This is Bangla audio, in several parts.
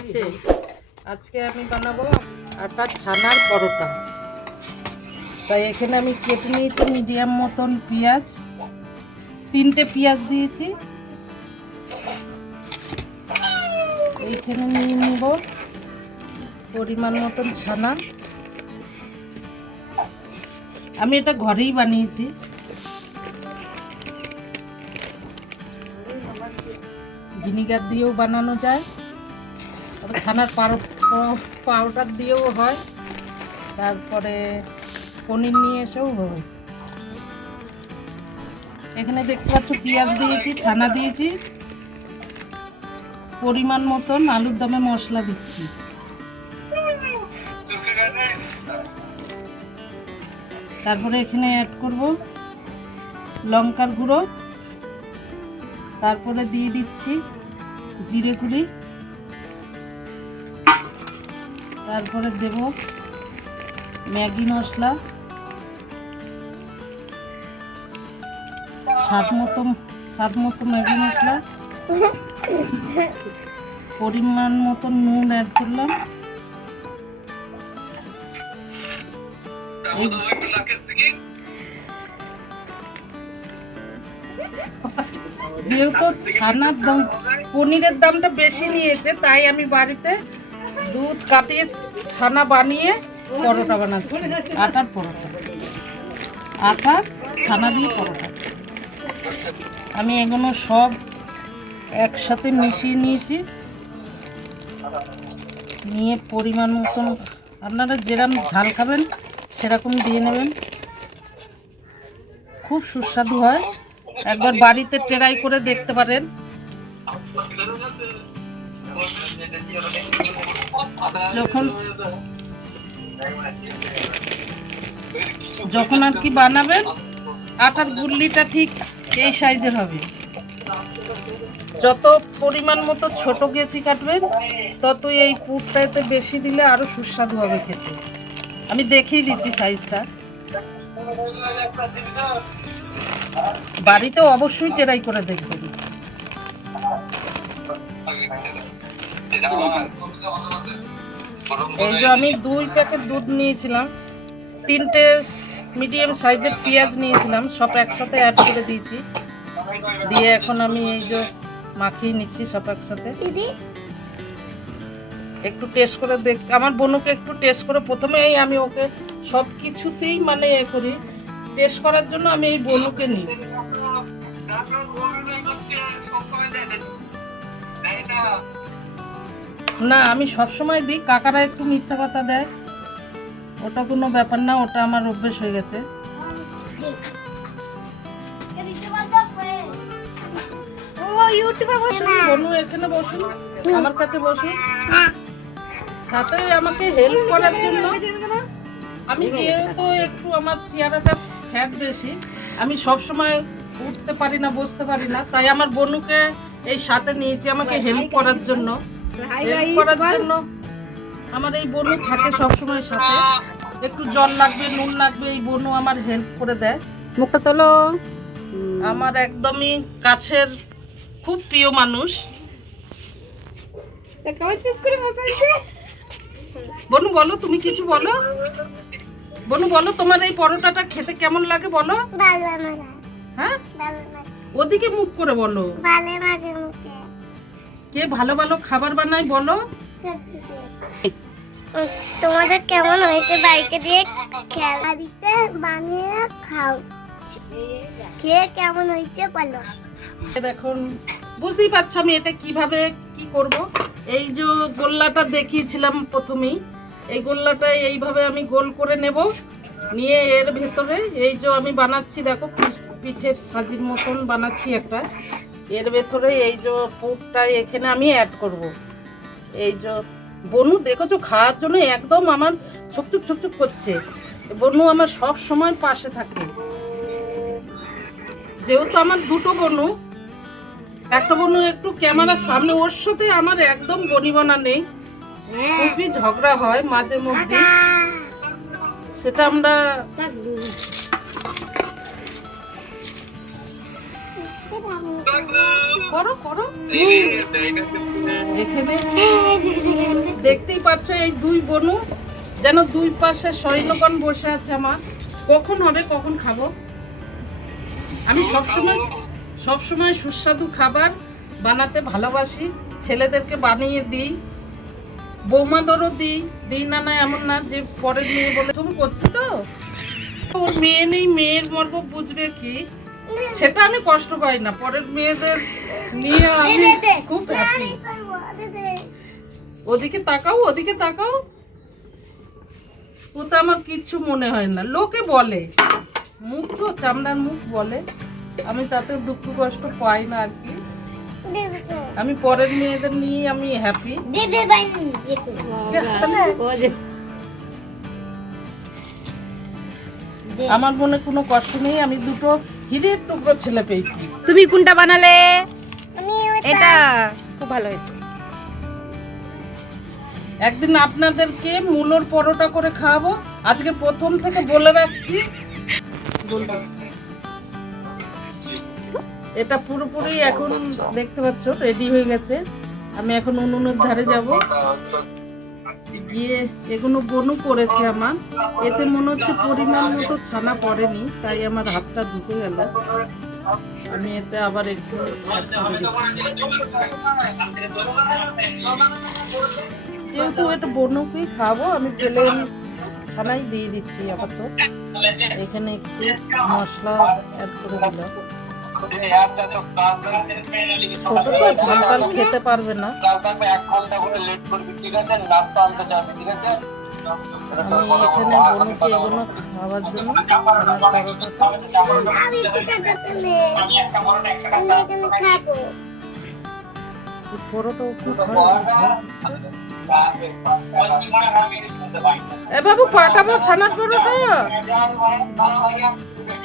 লাগছে আজকে আমি বানাবো আটার ছানার পরোটা। তাই এখানে আমি কেটে নিয়েছি মিডিয়াম মতন পেঁয়াজ। তিনটে পেঁয়াজ দিয়েছি। এইখানে নিয়ে নিব পরিমাণ মতন ছানা। আমি এটা ঘরেই বানিয়েছি। ভিনিগার দিয়েও বানানো যায়। ছানার পাউডার দিয়েও হয়। তারপরে পনির নিয়ে এসেও হয়। এখানে দেখতে পাচ্ছ পেঁয়াজ দিয়েছি, ছানা দিয়েছি। পরিমাণ মতন আলুর দমে মশলা দিচ্ছি। তারপরে এখানে অ্যাড করব লঙ্কার গুঁড়ো। তারপরে দিয়ে দিচ্ছি জিরে গুঁড়ি। তারপরে দেব ম্যাগি মশলা। স্বাদ মতো স্বাদ মতো ম্যাগি মশলা। পরিমাণ মতো নুন অ্যাড করলাম। যেহেতু ছানার দাম পনিরের দামটা বেশি নিয়েছে তাই আমি বাড়িতে দুধ কাটিয়ে ছানা বানিয়ে পরোটা বানাচ্ছি। আটার পরোটা। আটা, ছানা দিয়ে পরোটা। আমি এগুলো সব একসাথে মিশিয়ে নিয়েছি। নিয়ে পরিমাণ মতন আপনারা যেরকম ঝাল খাবেন, সেরকম দিয়ে নেবেন। খুব সুস্বাদু হয়। একবার বাড়িতে ট্রাই করে দেখতে পারেন। যখন যখন আর কি বানাবেন আটার গুল্লিটা ঠিক এই সাইজের হবে। যত পরিমাণ মতো ছোট গেছি কাটবেন তত এই পুরটাতে বেশি দিলে আরও সুস্বাদু হবে খেতে। আমি দেখিয়ে দিচ্ছি সাইজটা। বাড়িতে অবশ্যই টেরাই করে দেখবেন। এই যে আমি দুই প্যাকেট দুধ নিয়েছিলাম তিনটে মিডিয়াম সাইজের পেঁয়াজ নিয়েছিলাম সব একসাথে অ্যাড করে দিয়েছি। দিয়ে এখন আমি এই যে মাখিয়ে নিচ্ছি সব একসাথে। একটু টেস্ট করে দেখ আমার বোনকে একটু টেস্ট করে প্রথমেই আমি ওকে সব কিছুতেই মানে এ করি। টেস্ট করার জন্য আমি এই বনুকে নিই। না আমি সব সময় দিই। কাকারা একটু মিথ্যা কথা দেয়। ওটা কোনো ব্যাপার না ওটা আমার অভ্যেস হয়ে গেছে। এখানে বসুন আমার কাছে বসুন সাথে আমাকে হেল্প করার জন্য। আমি যেহেতু একটু আমার চেহারাটা ফ্যাট বেশি আমি সব সময় উঠতে পারি না বসতে পারি না। তাই আমার বনুকে এই সাথে নিয়েছি আমাকে হেল্প করার জন্য। করার জন্য আমার এই বনু থাকে সব সময় সাথে। একটু জল লাগবে নুন লাগবে এই বনু আমার হেল্প করে দেয়। মুখটা তোলো। আমার একদমই কাছের খুব প্রিয় মানুষ। বনু বলো তুমি কিছু বলো? বনু বলো তোমার এই পরোটাটা খেতে কেমন লাগে বলো? হ্যাঁ? ওদিকে মুখ করে বলো। ভালো লাগে মুখে। কে ভালো ভালো খাবার বানায় বলো? তোমাদের কেমন হয়েছে বাড়িতে দিয়ে বাড়িতে বানিয়ে খাও। খেয়ে কেমন হয়েছে বলো? এখন বুঝতেই পারছ আমি এটা কীভাবে কি করব। এই যে গোল্লাটা দেখিয়েছিলাম প্রথমেই এই গোল্লাটা এইভাবে আমি গোল করে নেব নিয়ে এর ভেতরে এই যে আমি বানাচ্ছি দেখো পিঠের সাজির মতন বানাচ্ছি একটা। এর ভেতরে এই যে পুরটা এখানে আমি অ্যাড করব। এই যে বনু, দেখেছ? খাওয়ার জন্য একদম আমার ছুকছুক ছুকছুক করছে। বনু আমার সব সময় পাশে থাকে। যেহেতু আমার দুটো বনু, একটা বনু একটু ক্যামেরার সামনে, ওর সাথে আমার একদম বনিবনা নেই। খুবই ঝগড়া হয় মাঝে মধ্যে। সেটা আমরা করো করো। দেখতেই পাচ্ছ এই দুই বনু যেন দুই পাশে সৈন্যগণ বসে আছে আমার। কখন হবে কখন খাব? আমি সবসময় সবসময় সুস্বাদু খাবার বানাতে ভালোবাসি ছেলেদেরকে বানিয়ে দিই বৌমাদেরও দিই দিই না না এমন না যে পরের মেয়ে বলে তুমি করছি তো? ওর মেয়ে নেই মেয়ের মর্ম বুঝবে কি? সেটা আমি কষ্ট পাই না। পরের মেয়েদের নিয়ে আমি খুব হ্যাপি ওদিকে তাকাও ওদিকে তাকাও। ওতে আমার কিচ্ছু মনে হয় না। লোকে বলে মুখ তো চামড়ার মুখ বলে। আমি তাতে দুঃখ কষ্ট পাই না আর কি। আমি পরের মেয়েদের নিয়ে আমি হ্যাপি আমার মনে কোনো কষ্ট নেই। আমি দুটো হিরের টুকরো ছেলে পেয়েছি। তুমি কোনটা বানালে? এটা খুব ভালো হয়েছে। একদিন আপনাদেরকে মূলোর পরোটা করে খাওয়াবো। আজকে প্রথম থেকে বলে রাখছি। বলব। এটা পুরোপুরি এখন দেখতে পাচ্ছ রেডি হয়ে গেছে। আমি এখন উনুনের ধারে যাব। গিয়ে এগুলো বনু করেছে আমার। এতে মনে হচ্ছে পরিমাণ মতো ছানা পড়েনি, তাই আমার হাতটা ঢুকে গেল। আমি এতে আবার একটু। যেহেতু এটা বনুকেই খাব, আমি তেলে ছানাই দিয়ে দিচ্ছি আপাতত। এখানে একটু মশলা অ্যাড করে দিলাম। ছোট তো খেতে পারবে না। এগুলো খাওয়ার জন্য ছানার পরোটাটা আমি ঠিকাদার পেলে আমি এখানে খাব পরোটা একটু এ বাবু পাঠাবো ছানার পরোটা?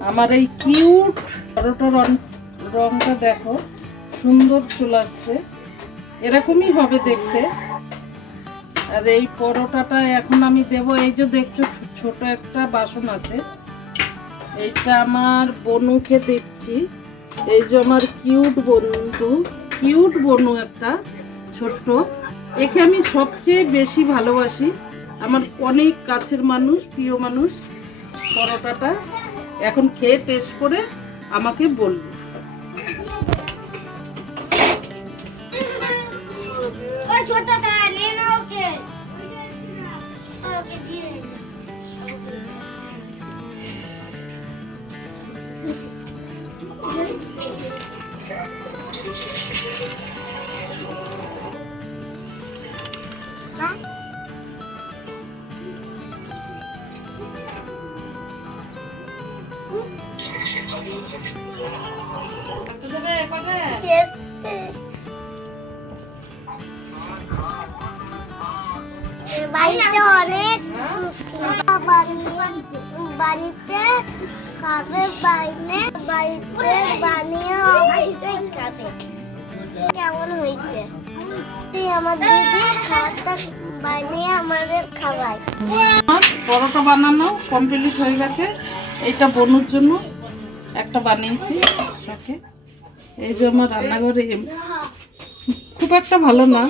আমার এই কিউট পরোটার রং- রংটা দেখো, সুন্দর চলে আসছে। এরকমই হবে দেখতে। আর এই পরোটাটা এখন আমি দেব, এই যে দেখছ ছোট একটা বাসন আছে। এইটা আমার বনুকে দেখছি। এই যে আমার কিউট বন্ধু, কিউট বনু একটা ছোট্ট। একে আমি সবচেয়ে বেশি ভালোবাসি। আমার অনেক কাছের মানুষ, প্রিয় মানুষ, পরোটাটা। এখন খেয়ে টেস্ট করে আমাকে বলবে। Thank ছোটটা বাড়িতে অনেক বাড়িতে খাবে বাইরে বাড়িতে বানিয়ে অবশ্যই খাবে কেমন হয়েছে? পরোটা বানানো কমপ্লিট হয়ে গেছে। এটা বনুর জন্য একটা বানিয়েছি এই যে আমার রান্নাঘরে খুব একটা ভালো না।